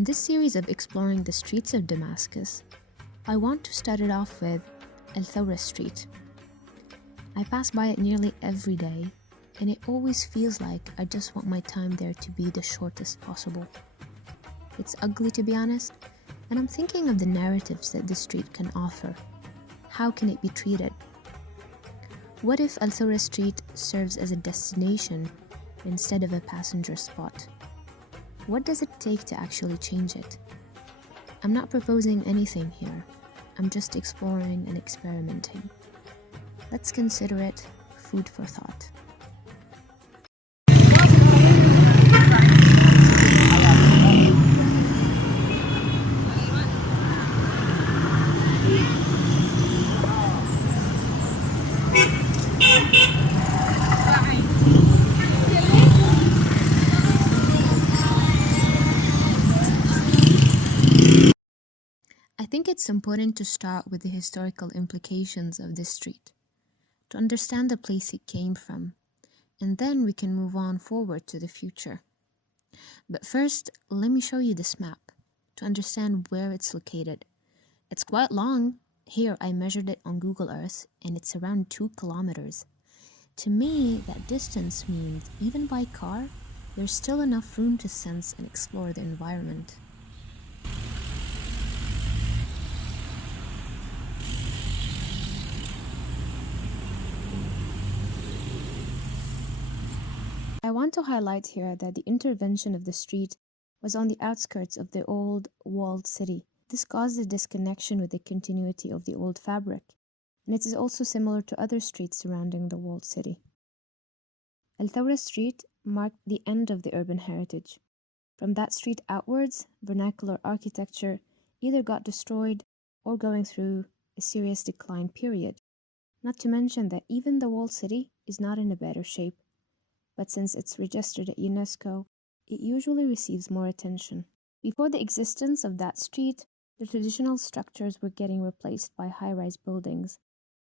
In this series of exploring the streets of Damascus, I want to start it off with Al Thawra Street. I pass by it nearly every day, and it always feels like I just want my time there to be the shortest possible. It's ugly, to be honest, and I'm thinking of the narratives that this street can offer. How can it be treated? What if Al Thawra Street serves as a destination instead of a passenger spot? What does it take to actually change it? I'm not proposing anything here. I'm just exploring and experimenting. Let's consider it food for thought. I think it's important to start with the historical implications of this street, to understand the place it came from, and then we can move on forward to the future. But first, let me show you this map to understand where it's located. It's quite long. Here, I measured it on Google Earth, and it's around 2 kilometers. To me, that distance means even by car, there's still enough room to sense and explore the environment. I want to highlight here that the intervention of the street was on the outskirts of the old walled city. This caused a disconnection with the continuity of the old fabric, and it is also similar to other streets surrounding the walled city. Al Thawra Street marked the end of the urban heritage. From that street outwards, vernacular architecture either got destroyed or going through a serious decline period. Not to mention that even the walled city is not in a better shape. But since it's registered at UNESCO, it usually receives more attention. Before the existence of that street, the traditional structures were getting replaced by high-rise buildings,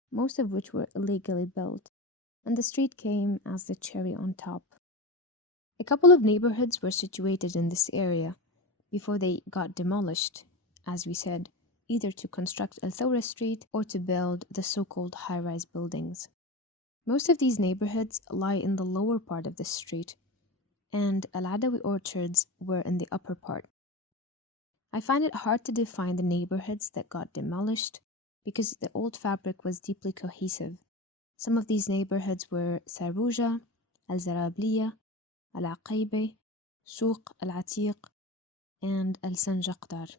most of which were illegally built, and the street came as the cherry on top. A couple of neighborhoods were situated in this area before they got demolished, as we said, either to construct Al Thawra Street or to build the so-called high-rise buildings. Most of these neighborhoods lie in the lower part of the street, and Al Adawi orchards were in the upper part. I find it hard to define the neighborhoods that got demolished because the old fabric was deeply cohesive. Some of these neighborhoods were Saruja, Al Zarabliya, Al Aqaybe, Souq Al Atiq, and Al Sanjaqdar.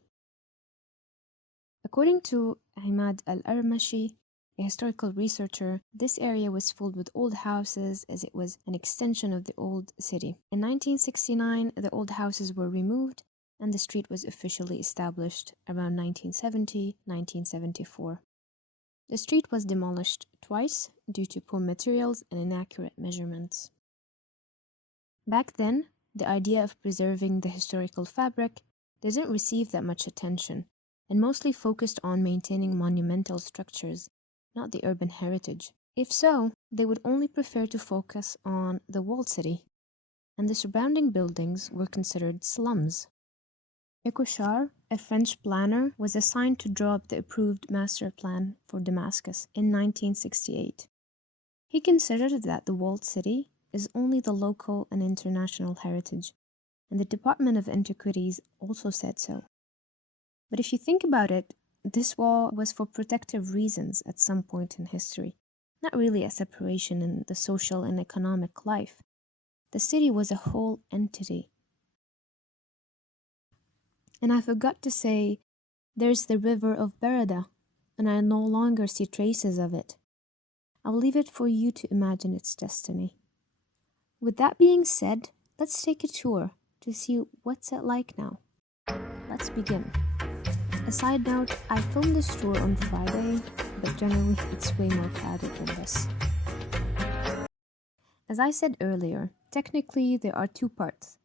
According to Imad Al Armashi, a historical researcher, this area was filled with old houses as it was an extension of the old city. In 1969, the old houses were removed and the street was officially established around 1970-1974. The street was demolished twice due to poor materials and inaccurate measurements. Back then, the idea of preserving the historical fabric didn't receive that much attention and mostly focused on maintaining monumental structures, not the urban heritage. If so, they would only prefer to focus on the walled city, and the surrounding buildings were considered slums. Ecochar, a French planner, was assigned to draw up the approved master plan for Damascus in 1968. He considered that the walled city is only the local and international heritage, and the Department of Antiquities also said so. But if you think about it, this wall was for protective reasons at some point in history, not really a separation in the social and economic life. The city was a whole entity. And I forgot to say, there's the river of Barada, and I no longer see traces of it. I'll leave it for you to imagine its destiny. With that being said, let's take a tour to see what's it like now. Let's begin. A side note, I filmed this tour on Friday, but generally it's way more crowded than this. As I said earlier, technically there are 2 parts,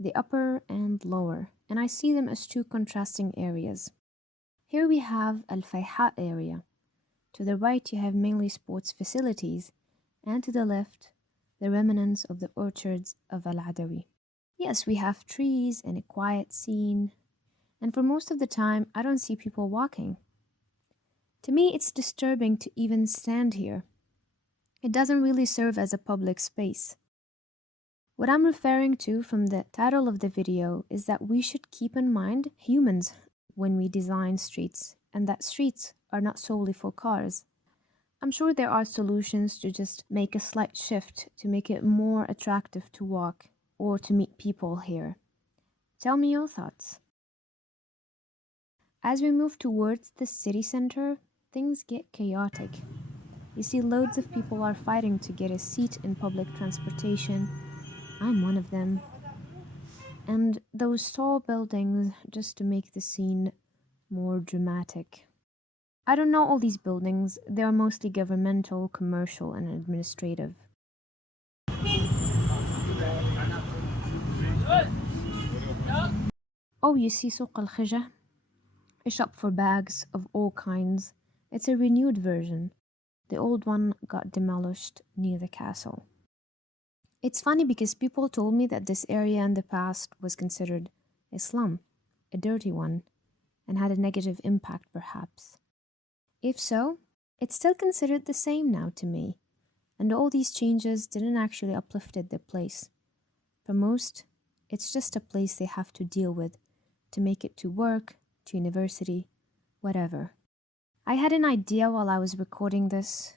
the upper and lower, and I see them as 2 contrasting areas. Here we have Al Fayha area. To the right you have mainly sports facilities, and to the left, the remnants of the orchards of Al Adawi. Yes, we have trees and a quiet scene, and for most of the time, I don't see people walking. To me, it's disturbing to even stand here. It doesn't really serve as a public space. What I'm referring to from the title of the video is that we should keep in mind humans when we design streets, and that streets are not solely for cars. I'm sure there are solutions to just make a slight shift to make it more attractive to walk or to meet people here. Tell me your thoughts. As we move towards the city center, things get chaotic. You see, loads of people are fighting to get a seat in public transportation. I'm one of them. And those tall buildings just to make the scene more dramatic. I don't know all these buildings. They are mostly governmental, commercial, and administrative. Oh, you see Souq Al-Khija? A shop for bags of all kinds. It's a renewed version. The old one got demolished near the castle. It's funny because people told me that this area in the past was considered a slum, a dirty one, and had a negative impact perhaps. If so, it's still considered the same now to me, and all these changes didn't actually uplifted the place. For most, it's just a place they have to deal with to make it to work, to university, whatever. I had an idea while I was recording this.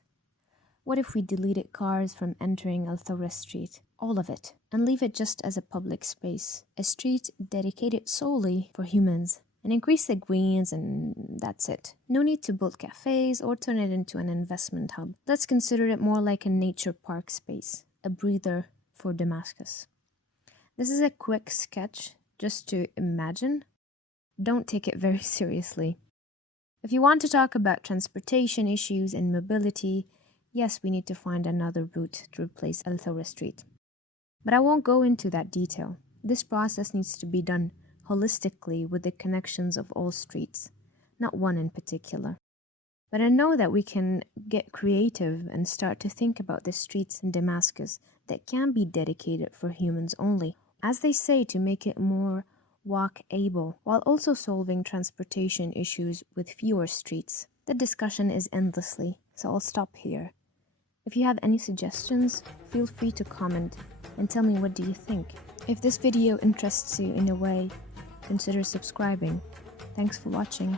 What if we deleted cars from entering Al Thawra Street, all of it, and leave it just as a public space, a street dedicated solely for humans, and increase the greens and that's it. No need to build cafes or turn it into an investment hub. Let's consider it more like a nature park space, a breather for Damascus. This is a quick sketch just to imagine. Don't take it very seriously. If you want to talk about transportation issues and mobility, yes, we need to find another route to replace Al Thawra Street. But I won't go into that detail. This process needs to be done holistically with the connections of all streets, not one in particular. But I know that we can get creative and start to think about the streets in Damascus that can be dedicated for humans only, as they say, to make it more walk-able, while also solving transportation issues with fewer streets. The discussion is endlessly, so I'll stop here. If you have any suggestions, feel free to comment and tell me what do you think. If this video interests you in a way, consider subscribing. Thanks for watching.